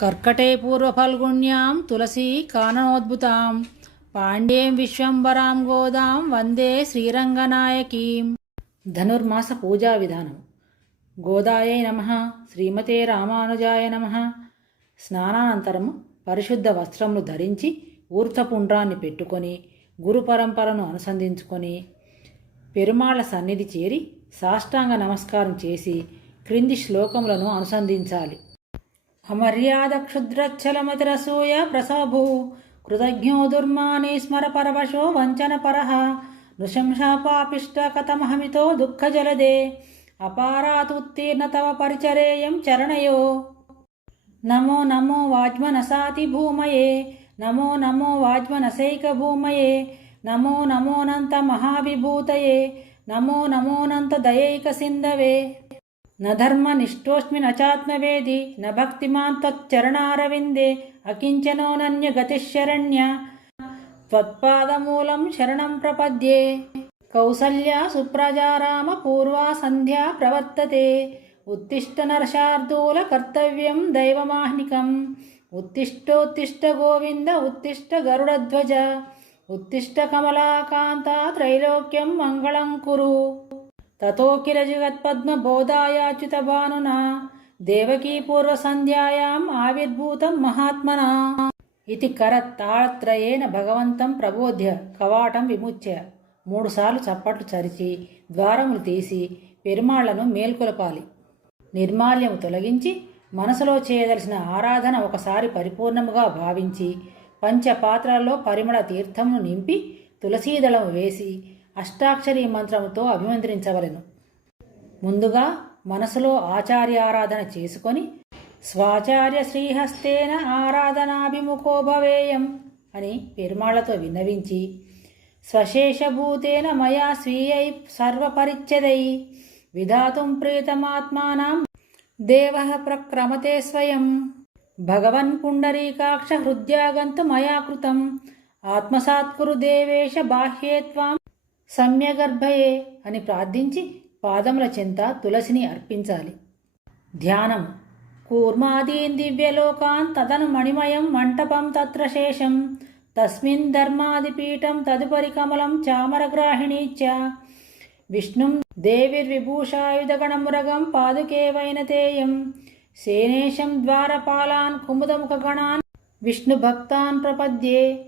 కర్కటే పూర్వఫల్గుణ్యాం తులసీ కాననోద్భుతాం. పాండ్యేం విశ్వంబరాం గోదాం వందే శ్రీరంగనాయకీం. ధనుర్మాస పూజా విధానం. గోదాయై నమ శ్రీమతే రామానుజాయ నమ. స్నానానంతరం పరిశుద్ధ వస్త్రములు ధరించి ఊర్ధపుండ్రాన్ని పెట్టుకొని గురు పరంపరను అనుసంధించుకొని పెరుమాళ సన్నిధి చేరి సాష్టాంగ నమస్కారం చేసి క్రింది శ్లోకములను అనుసంధించాలి. అమర్యాద క్షుద్రచ్చలమతిరసూయ ప్రసభూ కృతజ్ఞో దుర్మాని స్మర పరవశో వంచన పరః నృశంసాపాపిష్ట కథమహమితో దుఃఖజలదే అపారాతుత్తీర్ణ తవ పరిచరేయం చరణయో నమో నమో వాజ్మనసాతి భూమయే నమో నమో వాజ్మనసైక భూమయే నమో నమోనంత మహావిభూతయే నమో నమోనంత దయైక సింధవే న ధర్మనిష్టోస్మి నచాత్మవేది న భక్తిమాన్ త్వచ్చరణారవిందే అకించనోనన్యగతిశరణ్య త్వత్పాదమూలం శరణం ప్రపద్యే కౌసల్యా సుప్రజారామ పూర్వా సంధ్యా ప్రవర్తతే ఉత్తిష్ట నరశార్దూల కర్తవ్యం దైవమాహ్నికం ఉత్తిష్టోత్తిష్ట గోవింద ఉత్తిష్ట గరుడధ్వజ ఉత్తిష్ట తతో కిల జగత్పద్మబోధాయాచ్యుత భానున దేవకీ పూర్వసంధ్యాయాం ఆవిర్భూతం మహాత్మన. ఇది కరతాళత్రయేణ భగవంతం ప్రబోధ్య కవాటం విముచ్య. మూడుసార్లు చప్పట్లు చరిచి ద్వారములు తీసి పెరుమాళ్ళను మేల్కొలపాలి. నిర్మాల్యము తొలగించి మనసులో చేయదలసిన ఆరాధన ఒకసారి పరిపూర్ణముగా భావించి పంచపాత్రల్లో పరిమళ తీర్థమును నింపి తులసీదళం వేసి అష్టాక్షరీ మంత్రంతో అభిమంత్రించవలను. ముందుగా మనసులో ఆచార్యారాధన చేసుకొని స్వాచార్య శ్రీహస్తేన ఆరాధనాభిముఖో భవేయం అని పెరుమాళ్ళతో విన్నవించి స్వశేషభూతేన మయా స్వీయై సర్వపరిచ్ఛదై విధాతుం ప్రీతమాత్మానం దేవ ప్రక్రమతే స్వయం. భగవన్ పుండరీకాక్ష హృద్యాగంతు మయా కృతం ఆత్మసాత్కురు దేవేశ బాహ్యేత్వాం సమ్యగర్భయే అని ప్రార్థించి పాదముల చెంత తులసిని అర్పించాలి. ధ్యానం. కూర్మాదీన్ దివ్యలోకాన్ తదను మణిమయం మంటపం తత్ర శేషం. తస్మిన్ ధర్మాదిపీఠం తదుపరి కమలం చామరగ్రాహిణీ చ విష్ణుం దేవిర్విభూషాయుధగణమురగం పాదుకే వైనతేయం సేనేశం ద్వారపాలాన్ కుముదముఖగణాన్ విష్ణుభక్తాన్ ప్రపద్యే.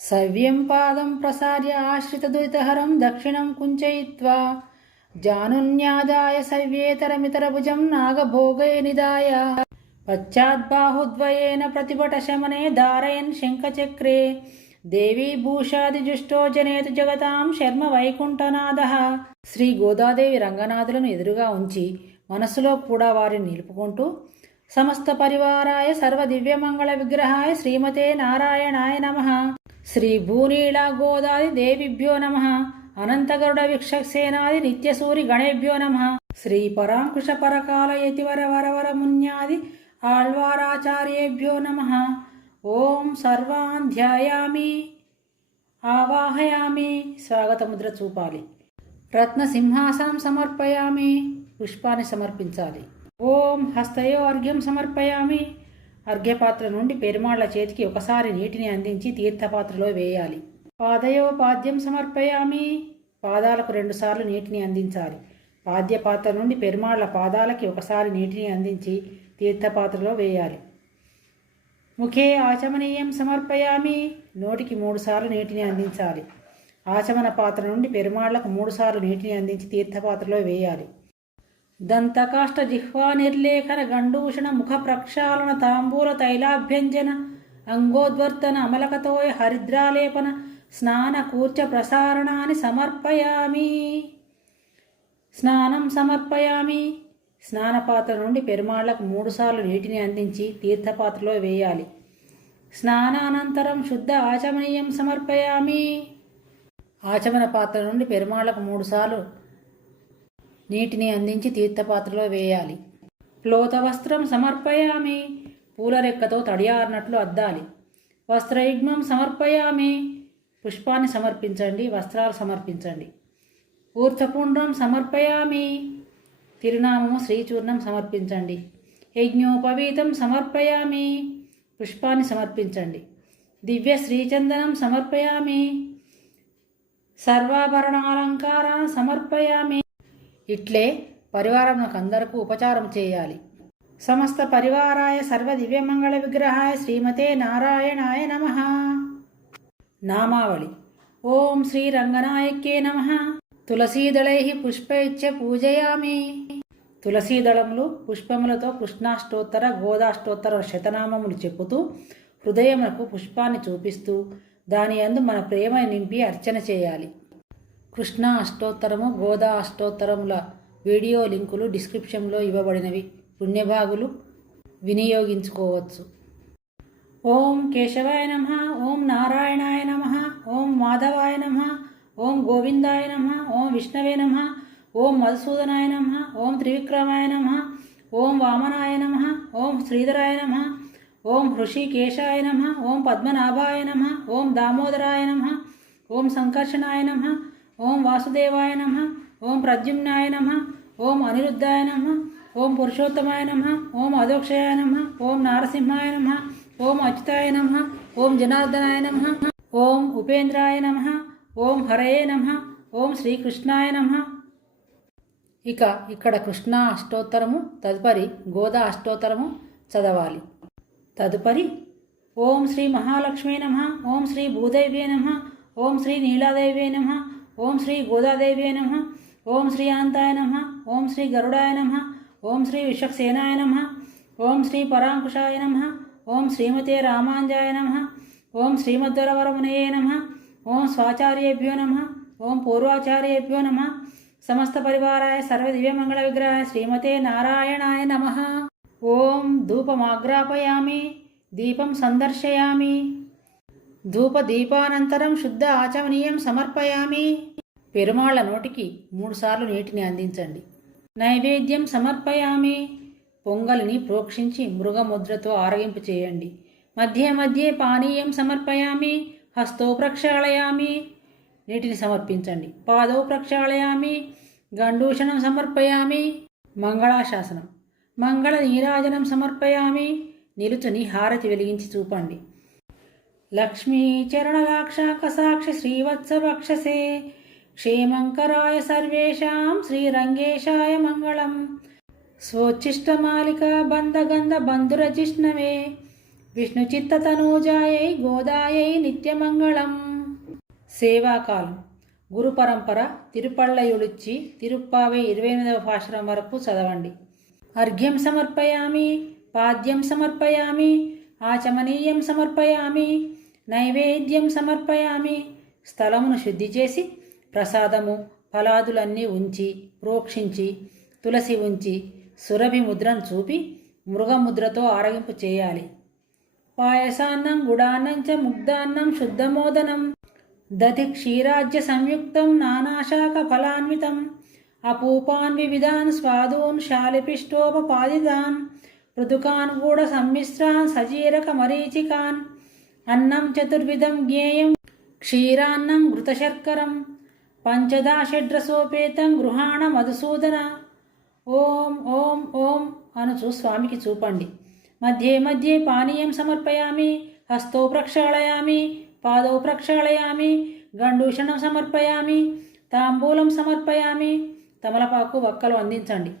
సవ్యం పాదం ప్రసార్య ఆశ్రితదురితహరం దక్షిణం కుంచయిత్వా. జానున్యాదాయ సవ్యేతరమితరభుజం నాగభోగై నిదాయ. పశ్చాద్బాహుద్వయేన ప్రతిపటశమనే ధారయన్ శంఖచక్రే. దేవీభూషాదిజుష్టో జనేతు జగతాం శర్మ వైకుంఠనాథ. శ్రీ గోదాదేవి రంగనాథులను ఎదురుగా ఉంచి మనసులో కూడా వారిని నిలుపుకుంటూ సమస్త పరివారాయ సర్వ దివ్యమంగళ విగ్రహాయ శ్రీమతే నారాయణాయ నమ. శ్రీ భూనీళా గోదాది దేవిభ్యో నమ అనంతగరుడ విక్షసేనాది నిత్యసూరి గణేభ్యో నమ శ్రీ పరాంకుశ పరకాల యతివర వరవర మున్యాది ఆళ్వారాచార్యేభ్యో నమ. ఓం సర్వాన్ ధ్యాయామి ఆవాహయామి స్వాగతముద్ర చూపాలి. రత్న సింహాసనం సమర్పయామి పుష్పాన్ని సమర్పించాలి. ఓం హస్తయో అర్ఘ్యం సమర్పయామి అర్ఘ్యపాత్ర నుండి పెరుమాళ్ళ చేతికి ఒకసారి నీటిని అందించి తీర్థపాత్రలో వేయాలి. పాదయో పాద్యం సమర్పయామి. పాదాలకు రెండుసార్లు నీటిని అందించాలి. పాద్యపాత్ర నుండి పెరుమాళ్ళ పాదాలకి ఒకసారి నీటిని అందించి తీర్థపాత్రలో వేయాలి. ముఖే ఆచమనీయం సమర్పయామి. నోటికి మూడుసార్లు నీటిని అందించాలి. ఆచమన పాత్ర నుండి పెరుమాళ్ళకు మూడుసార్లు నీటిని అందించి తీర్థపాత్రలో వేయాలి. దంతకాష్ట జిహ్వా నిర్లేఖన గండూషణ ముఖ ప్రక్షాళన తాంబూల తైలాభ్యంజన అంగోద్వర్తన అమలకతోయ హరిద్రాలేపన స్నాన కూర్చ ప్రసారణాన్ని సమర్పయామి స్నానం సమర్పయామి స్నానపాత్ర నుండి పెరుమాళ్ళకు మూడుసార్లు నీటిని అందించి తీర్థపాత్రలో వేయాలి. స్నానానంతరం శుద్ధ ఆచమనీయం సమర్పయామి. ఆచమన పాత్ర నుండి పెరుమాళ్ళకు మూడుసార్లు నీటిని అందించి తీర్థపాత్రలో వేయాలి. ప్లోత వస్త్రం సమర్పయామి. పూలరెక్కతో తడియారినట్లు అద్దాలి. వస్త్రయుగ్మం సమర్పయామి. పుష్పాన్ని సమర్పించండి వస్త్రాలు సమర్పించండి. ఊర్ధపుండ్రం సమర్పయామి. తిరునామము శ్రీచూర్ణం సమర్పించండి. యజ్ఞోపవీతం సమర్పయామి. పుష్పాన్ని సమర్పించండి. దివ్య శ్రీచందనం సమర్పయామి. సర్వాభరణాలంకారాన్ని సమర్పయామి. ఇట్లే పరివారంకు అందరకు ఉపచారం చేయాలి. సమస్త పరివారాయ సర్వ దివ్యమంగళ విగ్రహాయ శ్రీమతే నారాయణాయ నమ. నామావళి. ఓం శ్రీ రంగనాయక్యే నమ. తులసీదళై పుష్పైచ్చ పూజయామి. తులసీదళములు పుష్పములతో కృష్ణాష్టోత్తర గోదాష్టోత్తర శతనామములు చెప్పుతూ హృదయమునకు పుష్పాన్ని చూపిస్తూ దాని అందు మన ప్రేమ నింపి అర్చన చేయాలి. కృష్ణ అష్టోత్తరము గోదా అష్టోత్తరముల వీడియో లింకులు డిస్క్రిప్షన్లో ఇవ్వబడినవి పుణ్యభాగులు వినియోగించుకోవచ్చు ఓం కేశవాయ నమ ఓం నారాయణాయ నమ ఓం మాధవాయ నమ ఓం గోవిందాయ నమ ఓం విష్ణవే నమ ఓం మధుసూదనాయ నమ ఓం త్రివిక్రమాయ నమ ఓం వామనాయ నమ ఓం శ్రీధరాయ నమ ఓం హృషికేశాయ నమ ఓం పద్మనాభాయ నమ ఓం దామోదరాయ నమ ఓం సంకర్షణాయ నమ ఓం వాసుదేవాయ నమ ఓం ప్రద్యుమ్నాయ నమ ఓం అనిరుద్ధాయ నమ ఓం పురుషోత్తమాయ నమ ఓం అధోక్షయాయ నమ ఓం నారసింహాయ నమ ఓం అచ్యుతాయ నమ ఓం జనార్దనాయ నమ ఓం ఉపేంద్రాయ నమ ఓం హరయే నమ ఓం శ్రీకృష్ణాయ నమ ఇక ఇక్కడ కృష్ణ అష్టోత్తరము తదుపరి గోదా అష్టోత్తరము చదవాలి తదుపరి ఓం శ్రీ మహాలక్ష్మీ నమ ఓం శ్రీ భూదేవ్యే నమ ఓం శ్రీ నీలాదేవ్యే నమ ఓం శ్రీ గోదాదేవి నమ. ఓం శ్రీ ఆంతాయ నమ. ఓం శ్రీ గరుడాయ నమ. ఓం శ్రీ విశ్వక్సేనాయ నమ. ఓం శ్రీ పరాంకుశాయ నమ. ఓం శ్రీమతే రామాంజాయ నమ. ఓం శ్రీమద్వరవరమునయే నమ. ఓం స్వాచార్యేభ్యో నమ. ఓం పూర్వాచార్యేభ్యో నమ. సమస్త పరివారాయ సర్వ దివ్యమంగళ విగ్రహాయ శ్రీమతే నారాయణాయ నమ. ఓం ధూపమాగ్రాపయామి. దీపం సందర్శయామి. ధూపదీపానంతరం శుద్ధ ఆచమనీయం సమర్పయామి. పెరుమాళ్ళ నోటికి మూడుసార్లు నీటిని అందించండి. నైవేద్యం సమర్పయామి. పొంగలిని ప్రోక్షించి మృగముద్రతో ఆరగింపు చేయండి. మధ్య మధ్య పానీయం సమర్పయామి. హస్తో ప్రక్షాళయామి నీటిని సమర్పించండి. పాదో ప్రక్షాళయామి గండూషణం సమర్పయామి. మంగళాశాసనం. మంగళ నీరాజనం సమర్పయామి. నిలుచుని హారతి వెలిగించి చూపండి. లక్ష్మీ చరణలాక్షాకసాక్షి శ్రీవత్సవక్షసే. క్షేమంకరాయ సర్వేషాం శ్రీరంగేశాయ మంగళం. స్వోచ్ఛిష్టమాలిక బంధగంధ బంధురజిష్ణవే. విష్ణుచిత్తతనూజాయై గోదాయై నిత్యమంగళం. సేవాకాలం. గురు పరంపర తిరుపళ్ళయుడిచ్చి తిరుప్పావై ఇరవై ఎనిమిదవ పాశరం వరకు చదవండి. అర్ఘ్యం సమర్పయామి పాద్యం సమర్పయామి ఆచమనీయం సమర్పయామి నైవేద్యం సమర్పయామి. స్థలమును శుద్ధి చేసి ప్రసాదము ఫలాదులన్నీ ఉంచి ప్రోక్షించి తులసి ఉంచి సురభి ముద్రను చూపి మృగముద్రతో ఆరగింపు చేయాలి. పాయసాన్నం గుడాన్నం చ ముగ్ధాన్నం శుద్ధమోదనం. దధి క్షీరాజ్య సంయుక్తం నానాశాఖ ఫలాన్వితం. అపూపాన్ వివిధాన్ స్వాదూన్ శాలిపిష్టోపపాదితాన్. పృతుకాన్ గూఢ సమ్మిశ్రాన్ సజీరక మరీచికాన్. అన్నం చతుర్విధం జ్ఞేయం క్షీరాన్నం ఘృతశర్కరం పంచదాషడ్రసోపేతం గృహాణ మధుసూదన. ఓం ఓం ఓం అనుచు స్వామికి చూపండి. మధ్యే మధ్యే పానీయం సమర్పయామి హస్తో ప్రక్షాళయామి పాదౌ ప్రక్షాళయామి గండూషణం సమర్పయామి తాంబూలం సమర్పయామి తమలపాకు వక్కలు అందించండి.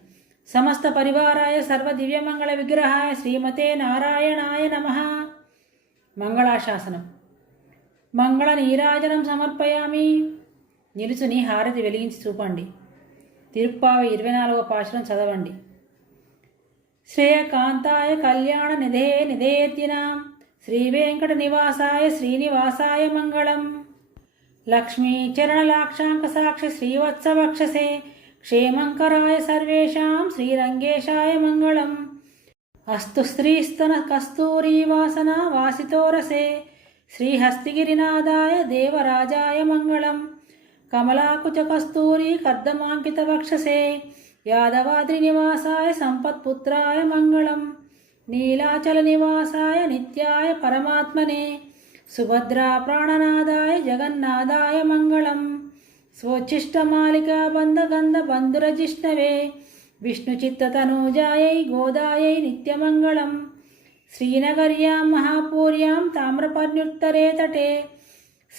సమస్త పరివారాయ సర్వ దివ్యమంగళ విగ్రహాయ శ్రీమతే నారాయణాయ నమః. మంగళాశాసనం. మంగళ నీరాజనం సమర్పయామి. నిలుచుని హారతి వెలిగించి చూపండి. తిరుప్పావి ఇరవై నాలుగో పాశనం చదవండి. శ్రేయకాంతాయ కళ్యాణ నిధే నిధేయత్యినాం శ్రీ వెంకట నివాసాయ శ్రీనివాసాయ మంగళం. లక్ష్మీ చరణలాక్షాంక సాక్షి శ్రీవత్సవక్షసే. క్షేమంకరాయ సర్వేషాం శ్రీరంగేశాయ మంగళం. అస్తు స్త్రీస్తన కస్తూరీవాసన వాసితోరసే శ్రీహస్తిగిరినాదాయ దేవరాజాయ మంగళం కమలాకుచ కస్తూరీ కర్దమాంకిత వక్షసే యాదవాద్రి నివాసాయ సంపత్పుత్రాయ మంగళం నీలాచల నివాసాయ నిత్యాయ పరమాత్మనే సుభద్రా ప్రాణనాదాయ జగన్నాదాయ మంగళం స్వచ్ఛిష్టమాలికా బంధ గంధ బంధురజిష్ణవే विष्णुचित्ततनूजायै गोदायै नित्यमङ्गलम् श्रीनगर्यां महापूर्यां ताम्रपर्ण्युत्तरे तटे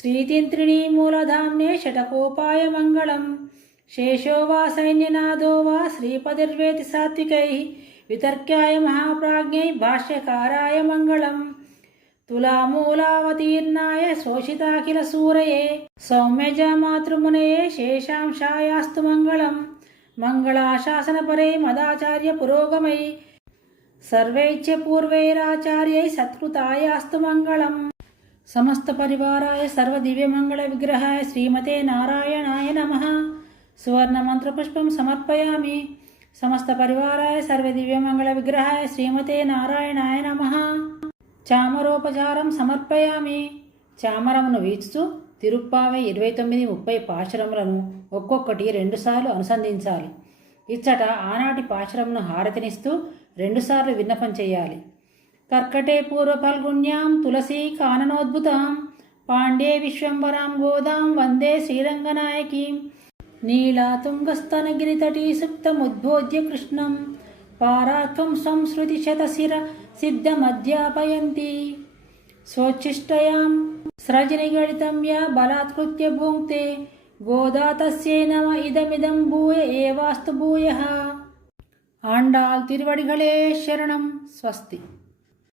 श्रीतिन्त्रिणी मूलधाम्ने षटकोपाय मङ्गलम् शेषो वा सैन्यनादो वा श्रीपतिर्वेति सात्विकैः वितर्क्याय महाप्राज्ञै भाष्यकाराय मङ्गलम् तुलामूलावतीर्णाय शोषिताखिलसूरये सौम्यजामातृमुनये शेषांशायास्तु मङ्गलम् మంగళాశాసనపరై మదాచార్య పురోగమై. సర్వైచ్య పూర్వైరాచార్యై సత్కృతాయాస్తు మంగళం. సమస్త పరివారాయ సర్వ దివ్య మంగళ విగ్రహాయ శ్రీమతే నారాయణాయ నమ. సువర్ణ మంత్రపుష్పం సమర్పయామి. సమస్త పరివారాయ సర్వ దివ్య మంగళ విగ్రహాయ శ్రీమతే నారాయణాయ నమ. చామరోపచారం సమర్పయామి. చామరమును వీచుతూ తిరుప్పావై ఇరవై తొమ్మిది ముప్పై పాశురములను ఒక్కొక్కటి రెండుసార్లు అనుసంధించాలి. ఇచ్చట ఆనాటి పాశురమును హారతినిస్తూ రెండుసార్లు విన్నపం చేయాలి. కర్కటే పూర్వ ఫల్గుణ్యాం తులసీ కాననోద్భుతాం. పాండే విశ్వంబరాం గోదాం వందే శ్రీరంగనాయకీం. నీలాతుంగస్తనగిరితటీ సుప్తముద్బోధ్య కృష్ణం. పారాత్వం సంశ్రుతిశతశిర సిద్ధమధ్యాపయంతి. స్వోచ్ఛిష్టయాం స్రజనిగళితం యా బలాత్కృత్య భుంక్తే గోదా తస్యై నమ ఇదమిదం భూయ ఏవాస్తు భూయः ఆండాల్ తిరువడిగళే శరణం స్వస్తి